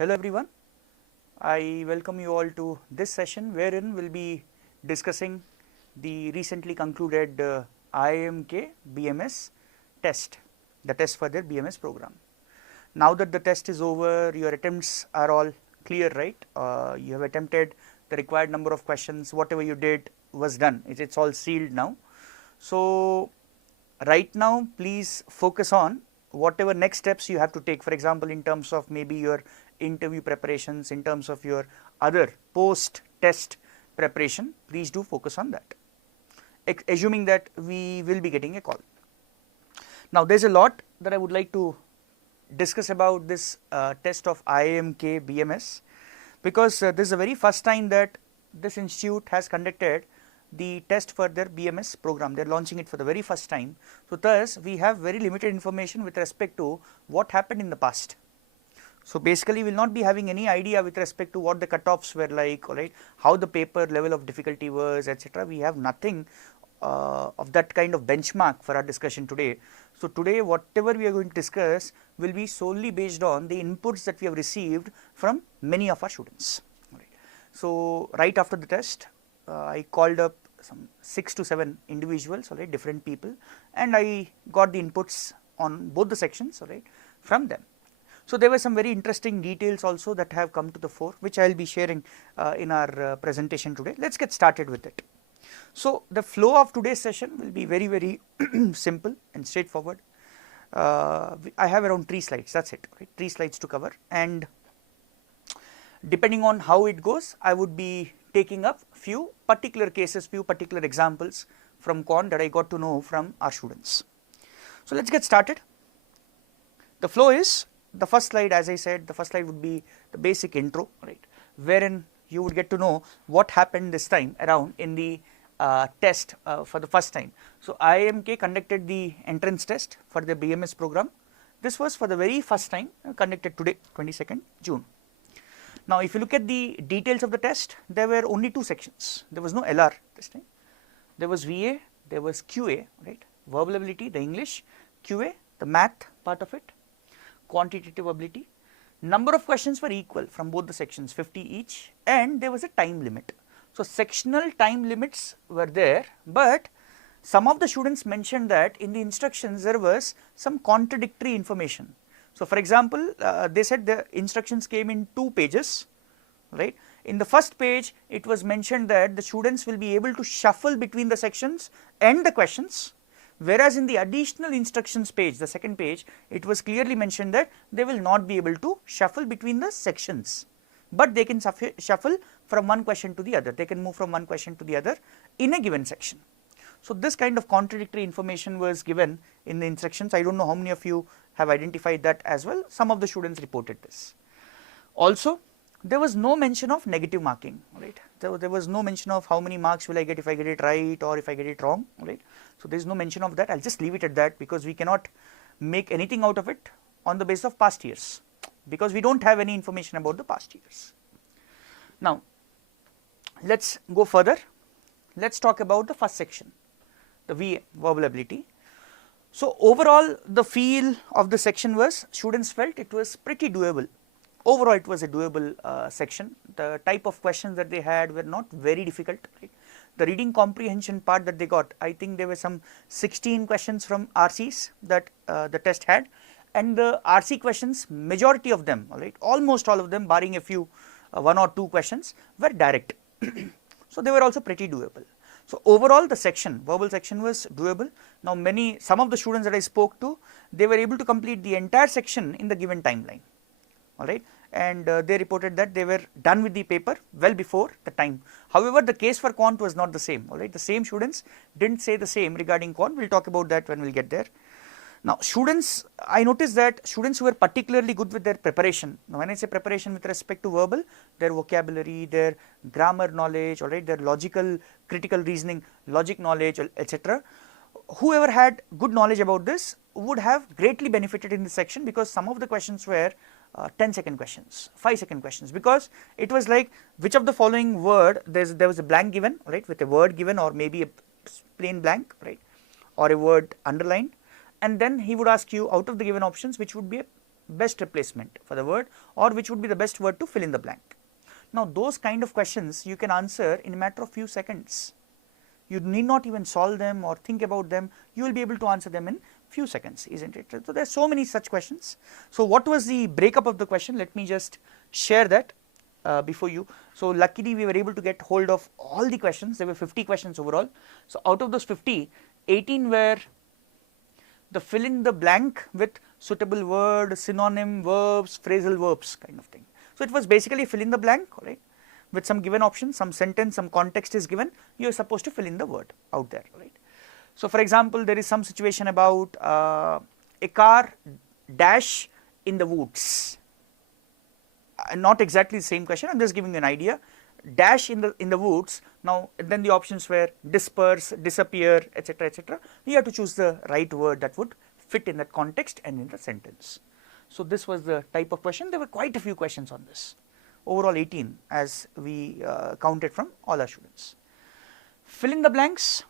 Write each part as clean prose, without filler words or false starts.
Hello everyone, I welcome you all to this session wherein we will be discussing the recently concluded IIM K BMS test, the test for their BMS program. Now that the test is over, your attempts are all clear, right? You have attempted the required number of questions, whatever you did was done, it's all sealed now. So right now please focus on whatever next steps you have to take, for example in terms of maybe your interview preparations, in terms of your other post test preparation, please do focus on that, assuming that we will be getting a call. Now there is a lot that I would like to discuss about this test of IIM K BMS, because this is the very first time that this institute has conducted the test for their BMS program. They are launching it for the very first time. So thus we have very limited information with respect to what happened in the past. So basically we will not be having any idea with respect to what the cutoffs were like, alright, how the paper level of difficulty was, etc. We have nothing of that kind of benchmark for our discussion today. So today whatever we are going to discuss will be solely based on the inputs that we have received from many of our students. Right. So right after the test, I called up some 6 to 7 individuals, alright, different people, and I got the inputs on both the sections, alright, from them. So there were some very interesting details also that have come to the fore, which I will be sharing in our presentation today. Let us get started with it. So the flow of today's session will be very simple and straightforward. I have around 3 slides, that is it, right? 3 slides to cover, and depending on how it goes, I would be taking up few particular cases, few particular examples from Quant that I got to know from our students. So let us get started. The flow is, the first slide, as I said, the first slide would be the basic intro, right, wherein you would get to know what happened this time around in the test for the first time. So IIM K conducted the entrance test for the BMS program. This was for the very first time conducted today, 22nd June. Now if you look at the details of the test, there were only 2 sections. There was no LR this time. There was VA, there was QA, right, verbal ability, the English, QA, the math part of it, quantitative ability. Number of questions were equal from both the sections, 50 each, and there was a time limit. So sectional time limits were there, but some of the students mentioned that in the instructions there was some contradictory information. So for example, they said the instructions came in 2 pages, right. In the first page it was mentioned that the students will be able to shuffle between the sections and the questions, whereas in the additional instructions page, the second page, it was clearly mentioned that they will not be able to shuffle between the sections, but they can shuffle from one question to the other, they can move from one question to the other in a given section. So this kind of contradictory information was given in the instructions. I do not know how many of you have identified that as well. Some of the students reported this. Also there was no mention of negative marking, right. There was no mention of how many marks will I get if I get it right or if I get it wrong, right. So there is no mention of that. I will just leave it at that, because we cannot make anything out of it on the basis of past years, because we do not have any information about the past years. Now let us go further. Let us talk about the first section, the VA, verbal ability. So overall the feel of the section was, students felt it was pretty doable. Overall it was a doable section. The type of questions that they had were not very difficult, right. The reading comprehension part that they got, I think there were some 16 questions from RCs that the test had, and the RC questions, majority of them, alright, almost all of them barring a few 1 or 2 questions were direct. So they were also pretty doable. So overall the section, verbal section, was doable. Now some of the students that I spoke to, they were able to complete the entire section in the given timeline, alright, and they reported that they were done with the paper well before the time. However, the case for Quant was not the same, alright, the same students did not say the same regarding Quant. We will talk about that when we will get there. Now students, I noticed that students who were particularly good with their preparation, now when I say preparation with respect to verbal, their vocabulary, their grammar knowledge, alright, their logical, critical reasoning, logic knowledge, etc. Whoever had good knowledge about this would have greatly benefited in this section, because some of the questions were 10-second questions, 5-second questions, because it was like, which of the following word, there was a blank given, right, with a word given or maybe a plain blank, right, or a word underlined, and then he would ask you out of the given options which would be a best replacement for the word, or which would be the best word to fill in the blank. Now those kind of questions you can answer in a matter of few seconds. You need not even solve them or think about them, you will be able to answer them in few seconds, isn't it? So there are so many such questions. So what was the breakup of the question? Let me just share that before you. So luckily we were able to get hold of all the questions. There were 50 questions overall. So out of those 50, 18 were the fill in the blank with suitable word, synonym, verbs, phrasal verbs kind of thing. So it was basically fill in the blank, right, with some given options, some sentence, some context is given, you are supposed to fill in the word out there, right. So for example, there is some situation about a car dash in the woods, not exactly the same question, I am just giving you an idea, dash in the woods. Now then the options were disperse, disappear, etc., etc. You have to choose the right word that would fit in that context and in the sentence. So this was the type of question. There were quite a few questions on this, overall 18 as we counted from all our students. Fill in the blanks.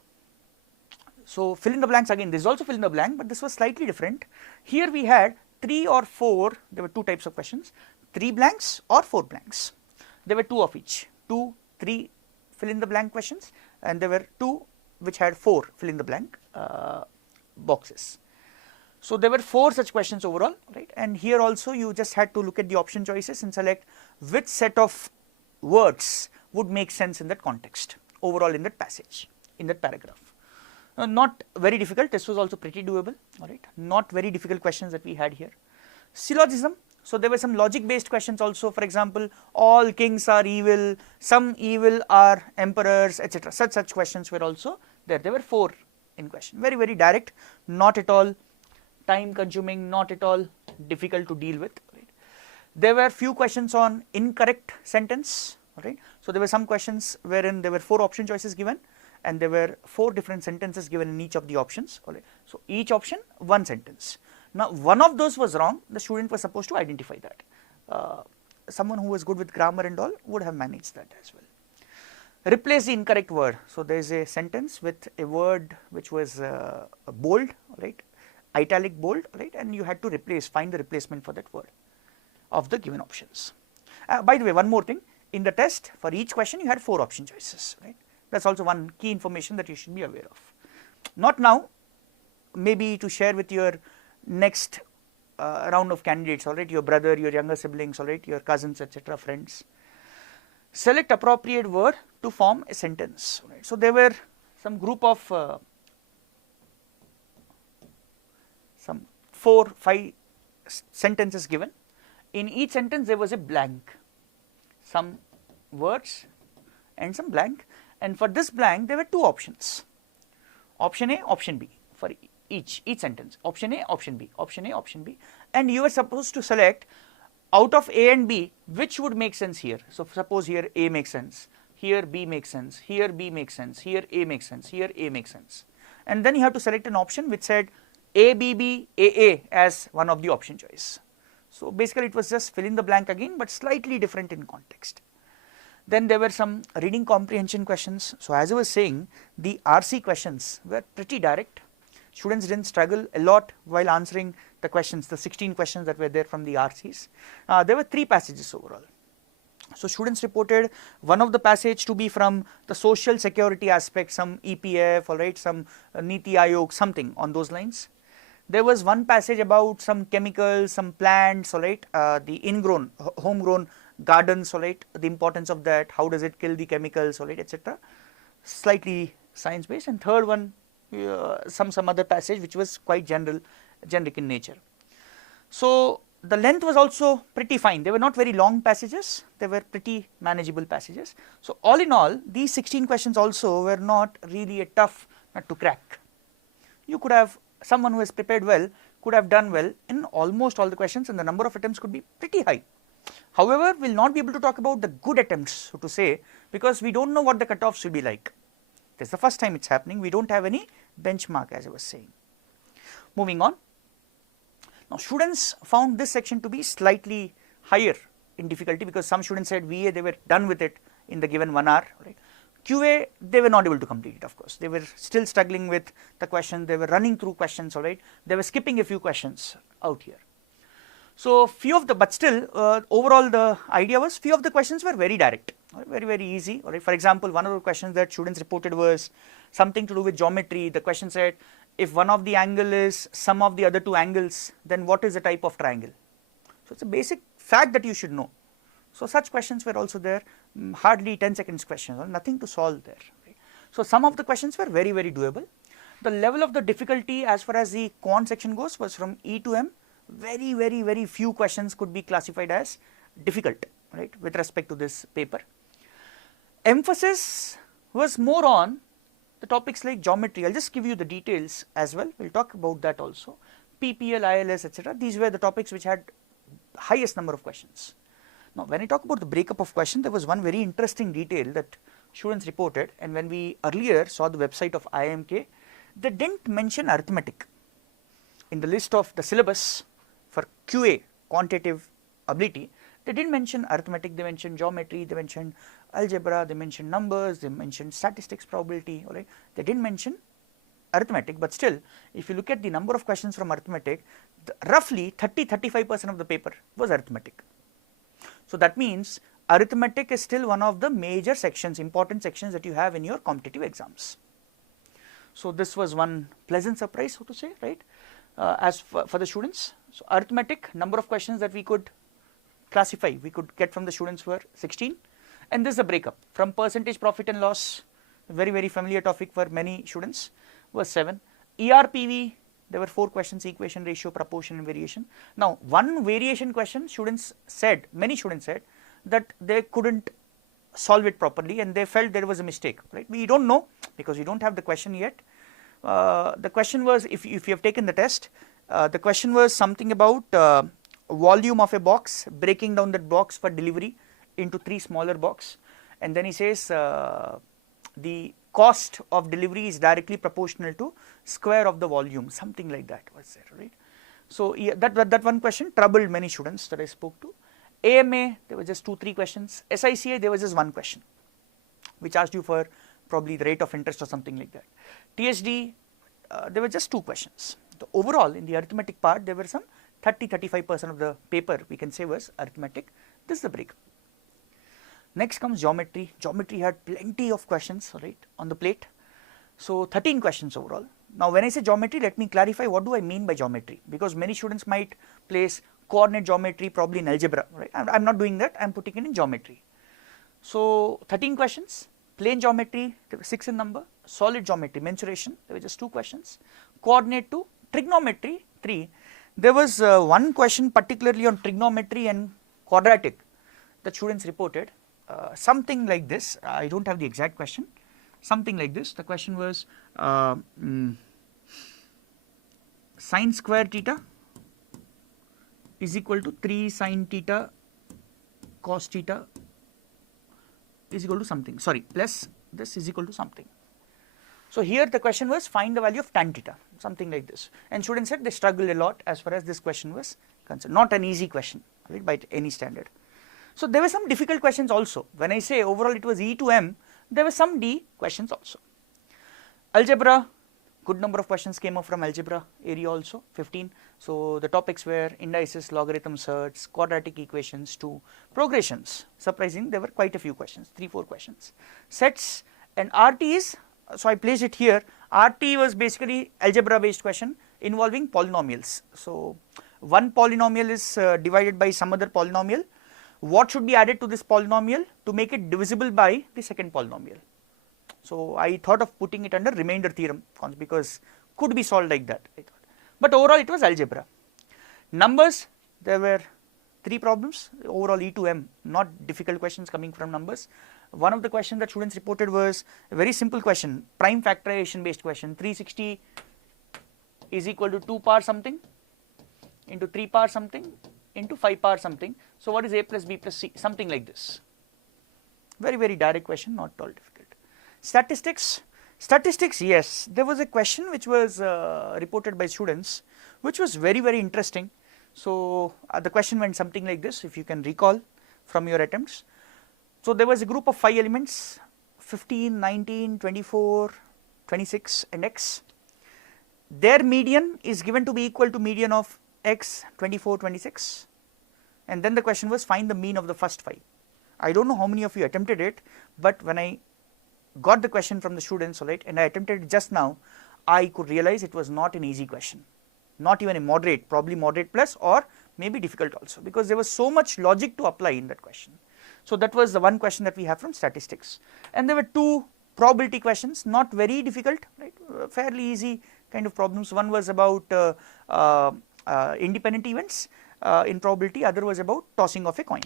So fill in the blanks, again this is also fill in the blank, but this was slightly different. Here we had 3 or 4, there were 2 types of questions, 3 blanks or 4 blanks. There were 2 of each, 2, 3 fill in the blank questions, and there were 2 which had 4 fill in the blank boxes. So there were 4 such questions overall, right, and here also you just had to look at the option choices and select which set of words would make sense in that context overall in that passage, in that paragraph. Not very difficult, this was also pretty doable, alright, not very difficult questions that we had here. Syllogism, so there were some logic based questions also, for example, all kings are evil, some evil are emperors, etc. Such questions were also there. There were 4 in question, very direct, not at all time consuming, not at all difficult to deal with, right. There were few questions on incorrect sentence, right. So there were some questions wherein there were 4 option choices given and there were 4 different sentences given in each of the options, alright. So each option 1 sentence. Now one of those was wrong, the student was supposed to identify that. Someone who was good with grammar and all would have managed that as well. Replace the incorrect word. So there is a sentence with a word which was bold, right, italic bold, right, and you had to find the replacement for that word of the given options. By the way, one more thing, in the test for each question you had 4 option choices, right. That is also one key information that you should be aware of. Not now, maybe to share with your next round of candidates, alright, your brother, your younger siblings, alright, your cousins, etc., friends. Select appropriate word to form a sentence, right. So there were some group of some 4-5 sentences given. In each sentence there was a blank, some words and some blank, and for this blank there were 2 options, option A, option B for each sentence, option A, option B, option A, option B, and you were supposed to select out of A and B which would make sense here. So suppose here A makes sense, here B makes sense, here B makes sense, here A makes sense, here A makes sense, and then you have to select an option which said A, B, B, A, A as one of the option choice. So basically it was just fill in the blank again, but slightly different in context. Then there were some reading comprehension questions. So as I was saying, the RC questions were pretty direct. Students didn't struggle a lot while answering the questions, the 16 questions that were there from the RCs. There were 3 passages overall. So students reported one of the passage to be from the social security aspect, some EPF, alright, some Niti Aayog, something on those lines. There was one passage about some chemicals, some plants, alright, the ingrown, homegrown gardens, alright, the importance of that, how does it kill the chemicals, alright, etc. Slightly science based, and third one some other passage which was quite generic in nature. So the length was also pretty fine. They were not very long passages, they were pretty manageable passages. So all in all, these 16 questions also were not really a tough nut to crack. You could have, someone who has prepared well could have done well in almost all the questions, and the number of attempts could be pretty high. However, we will not be able to talk about the good attempts, so to say, because we do not know what the cutoffs will be like. This is the first time it is happening, we do not have any benchmark, as I was saying. Moving on. Now students found this section to be slightly higher in difficulty, because some students said VA they were done with it in the given 1 hour, right. QA they were not able to complete it, of course, they were still struggling with the question, they were running through questions, alright, they were skipping a few questions out here. So few of the, but still overall the idea was few of the questions were very direct, very easy. Alright, for example, one of the questions that students reported was something to do with geometry. The question said, if one of the angle is sum of the other two angles, then what is the type of triangle? So it's a basic fact that you should know. So such questions were also there, hardly 10 seconds questions, nothing to solve there. Right? So some of the questions were very doable. The level of the difficulty as far as the quant section goes was from E to M. Very few questions could be classified as difficult, right, with respect to this paper. Emphasis was more on the topics like geometry. I'll just give you the details as well. We'll talk about that also. PPL, ILS, etc. These were the topics which had highest number of questions. Now, when I talk about the breakup of questions, there was one very interesting detail that students reported, and when we earlier saw the website of IIM K, they didn't mention arithmetic in the list of the syllabus for QA, quantitative ability. They didn't mention arithmetic, they mentioned geometry, they mentioned algebra, they mentioned numbers, they mentioned statistics, probability, alright. They didn't mention arithmetic, but still, if you look at the number of questions from arithmetic, roughly 30-35% of the paper was arithmetic. So that means arithmetic is still one of the major sections, important sections that you have in your competitive exams. So this was one pleasant surprise, so to say, right, as for the students. So arithmetic, number of questions that we could classify, we could get from the students were 16, and this is the breakup from percentage profit and loss, very familiar topic for many students, was 7. ERPV, there were 4 questions, equation, ratio, proportion and variation. Now one variation question, students said, many students said that they couldn't solve it properly and they felt there was a mistake, right. We don't know because we don't have the question yet. The question was, if you have taken the test, the question was something about volume of a box, breaking down that box for delivery into 3 smaller boxes, and then he says the cost of delivery is directly proportional to square of the volume, something like that was there, right. So yeah, that one question troubled many students that I spoke to. AMA, there were just 2-3 questions. SICA, there was just 1 question which asked you for probably the rate of interest or something like that. TSD, there were just 2 questions. So overall in the arithmetic part, there were some 30-35% of the paper we can say was arithmetic. This is the break. Next comes geometry. Geometry had plenty of questions, right, on the plate. So 13 questions overall. Now when I say geometry, let me clarify what do I mean by geometry, because many students might place coordinate geometry probably in algebra, right. I'm not doing that, I'm putting it in geometry. So 13 questions, plane geometry, there were 6 in number, solid geometry, mensuration, there were just 2 questions, coordinate 2, trigonometry 3. There was one question particularly on trigonometry and quadratic that students reported, something like this. I don't have the exact question, something like this. The question was sine square theta is equal to 3 sine theta cos theta is equal to something, sorry, plus this is equal to something. So here the question was find the value of tan theta, something like this, and students said they struggled a lot as far as this question was concerned. Not an easy question, right, by any standard. So there were some difficult questions also. When I say overall it was E to M, there were some D questions also. Algebra, good number of questions came up from algebra area also, 15. So the topics were indices, logarithms, surds, quadratic equations to progressions. Surprising, there were quite a few questions, 3-4 questions. Sets and RTs, so I placed it here. RT was basically algebra based question involving polynomials. So one polynomial is divided by some other polynomial. What should be added to this polynomial to make it divisible by the second polynomial? So I thought of putting it under remainder theorem because could be solved like that, I thought. But overall it was algebra. Numbers, there were 3 problems, overall E to M, not difficult questions coming from numbers. One of the questions that students reported was a very simple question, prime factorization based question, 360 is equal to 2 power something into 3 power something into 5 power something. So what is A plus B plus C, something like this. Very direct question, not at all difficult. Statistics, yes, there was a question which was reported by students which was very interesting. So the question went something like this, if you can recall from your attempts. So there was a group of 5 elements, 15, 19, 24, 26 and x. Their median is given to be equal to median of x, 24, 26. and then the question was find the mean of the first 5. I don't know how many of you attempted it, but when I got the question from the students, right, and I attempted it just now, I could realize it was not an easy question, not even a moderate, probably moderate plus or maybe difficult also, because there was so much logic to apply in that question. So that was the one question that we have from statistics, and there were 2 probability questions, not very difficult, right, fairly easy kind of problems. One was about independent events in probability, other was about tossing of a coin.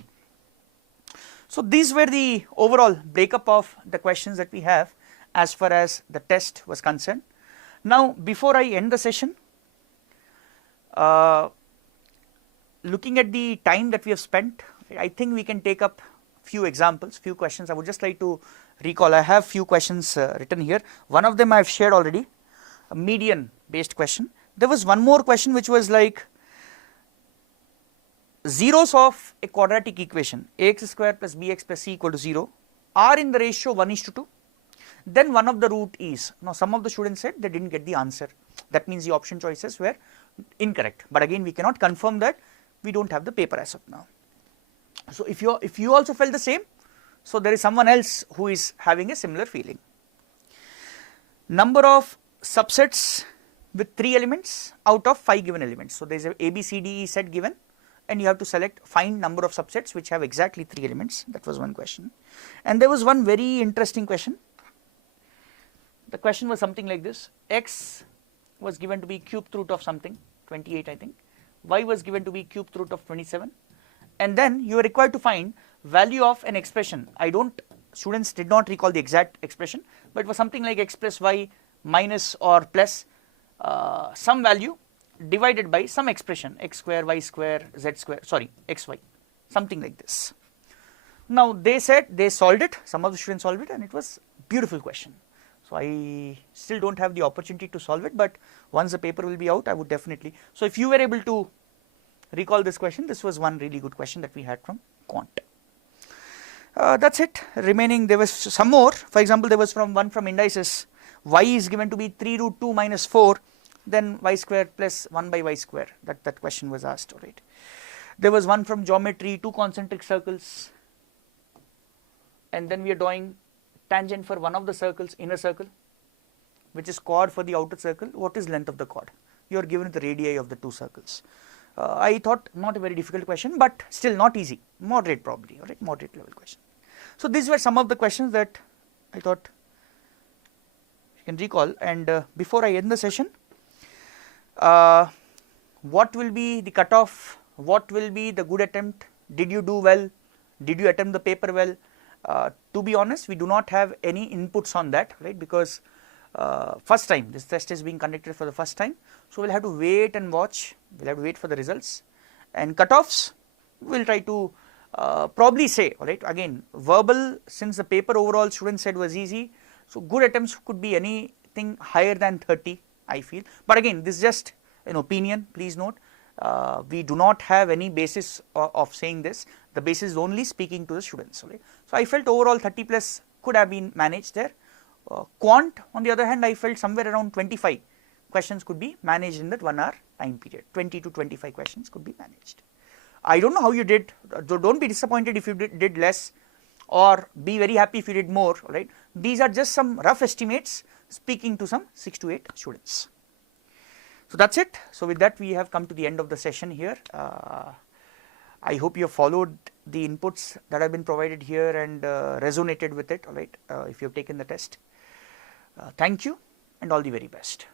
So these were the overall breakup of the questions that we have as far as the test was concerned. Now before I end the session, looking at the time that we have spent, I think we can take up few examples, few questions. I would just like to recall, I have few questions written here. One of them I have shared already, a median based question. There was one more question which was like zeros of a quadratic equation ax square plus bx plus c equal to 0 are in the ratio 1:2, then one of the root is. Now some of the students said they did not get the answer, that means the option choices were incorrect, but again we cannot confirm that, we do not have the paper as of now. So if you also felt the same, so there is someone else who is having a similar feeling. Number of subsets with 3 elements out of 5 given elements. So there is a ABCDE set given, and you have to select find number of subsets which have exactly 3 elements. That was one question. And there was one very interesting question. The question was something like this: x was given to be cubed root of something, 28 I think, y was given to be cubed root of 27, and then you are required to find value of an expression. Students did not recall the exact expression, but it was something like x plus y minus or plus some value divided by some expression, x square, y square, z square, sorry, xy, something like this. Now they said they solved it, some of the students solved it, and it was beautiful question. So I still don't have the opportunity to solve it, but once the paper will be out, I would definitely. So if you were able to recall this question, this was one really good question that we had from quant. That's it. Remaining, there was some more. For example, there was one from indices. Y is given to be 3 root 2 minus 4, then y square plus 1 by y square. That question was asked, right? There was one from geometry, 2 concentric circles, and then we are drawing tangent for one of the circles, inner circle, which is chord for the outer circle. What is length of the chord? You are given the radii of the 2 circles. I thought not a very difficult question, but still not easy, moderate probably, right? Moderate level question. So these were some of the questions that I thought you can recall. And before I end the session, what will be the cutoff? What will be the good attempt? Did you do well? Did you attempt the paper well? To be honest, we do not have any inputs on that, right? Because first time this test is being conducted for the first time, so we'll have to wait and watch. We'll have to wait for the results, and cutoffs we'll try to probably say, right? Again, verbal, since the paper overall students said was easy, so good attempts could be anything higher than 30, I feel. But again, this is just an opinion. Please note, we do not have any basis of saying this. The basis is only speaking to the students. Okay? So I felt overall 30 plus could have been managed there. Quant, on the other hand, I felt somewhere around 25 questions could be managed in that 1 hour time period. 20 to 25 questions could be managed. I don't know how you did. Don't be disappointed if you did less, or be very happy if you did more. Right? These are just some rough estimates speaking to some 6 to 8 students. So that's it. So with that, we have come to the end of the session here. I hope you have followed the inputs that have been provided here and resonated with it. All right, if you have taken the test. Thank you and all the very best.